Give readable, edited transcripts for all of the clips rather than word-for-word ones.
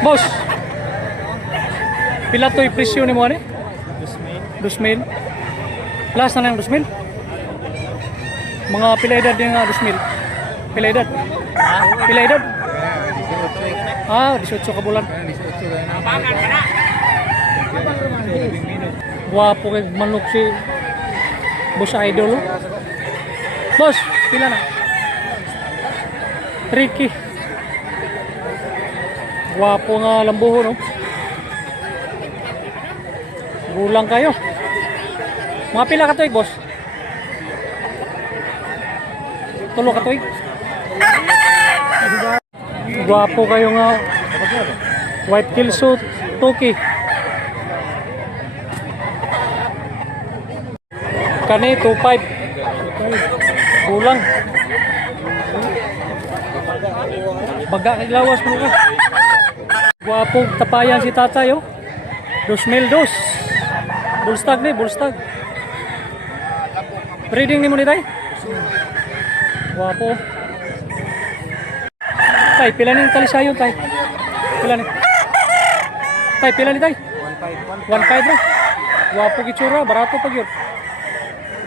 Boss, pila to'y presyo ni mo ani? 2,000. Plus na lang 2,000. Mga pila edad din nga 2,000. Pila edad? Pila edad? 18 ka bulan. Guwapo kay manok si Boss Idol. Boss, pila na? 3K. Guwapo nga lambuho, no? Gulang kayo. Mga pila ka tuig, boss? Tulo ka tuig? Guwapo kayo nga. White kill suit, 2K. Kani, 2,500. Gulang. Baga kay lawas mo ka. Guwapong tapayan si tatay, oh. 2,002. Bullstag ni, bullstag. Breeding ni mo ni tay? Guwapo. Tay, pila ni talisayon, tay? Pila ni? Tay, pila ni tay? 1,500 bro. Guwapo kitsura, barato pag yun.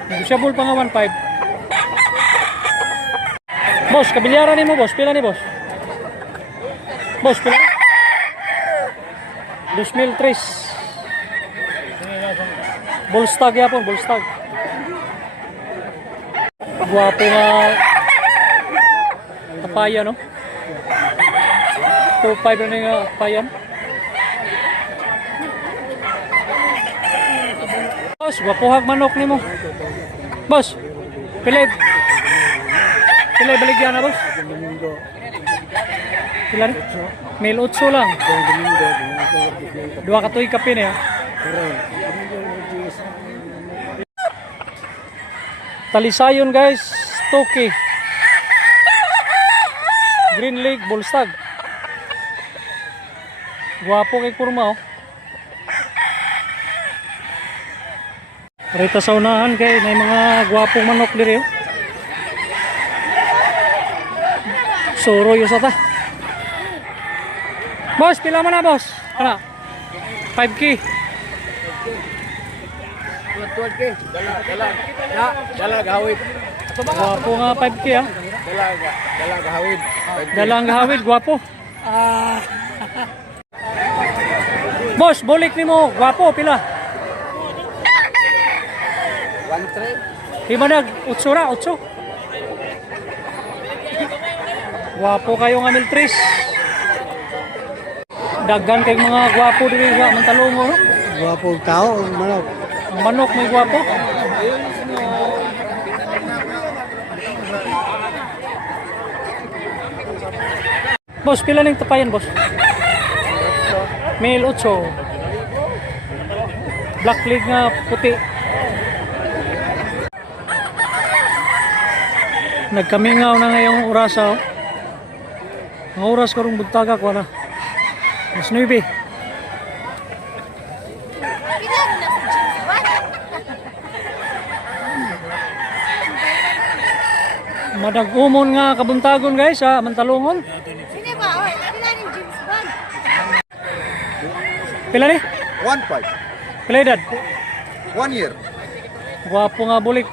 Negosyable pa nga 1,500. Boss, kabilyaran ni mo, boss. Pila ni, boss? Boss, pila ni? 2,003. Bullstag yapon, bullstag. Guwapo nga tapayan, no? 2,500 na nga tapayan. Boss, guwapohag manok ni mo. Boss, pilay baligyan na, boss. Pila ni? 1,800 lang. Dua ka tuig kapin eh. Talisayon guys, 2K. Green Lake Bullstag. Guwapo kay kurma, oh. Rita sa unahan kay may mga guwapong manok diri, oh. Suro yung sata. Boss, pila mo na, boss? Ano? 5K. 12K. Dala gawid. Guwapo nga 5K, ah. Dala gawid. Dalang gahawid, guwapo. Boss, bulik ni mo, guwapo, pila? 1,300. Himanag, 8 ra, 8. Guwapo kayo nga miltris. Daggan kay mga guwapo diri sa Mantalongo, no? Guwapo tao, manok. Ang manok may guwapo. Boss, pila ning tapayan, boss? 1,800. Black leg nga puti. Nagkamingaw na ngayong orasa, oh. Ang oras karong bugtaga ko na. Mas 9. Madag-umon nga kabuntagon guys sa Mantalongon. Sino ba? Oy, pila ni James Bond? Pila ni? 1,500. Pila edad? 1 year. Guwapo nga bulik.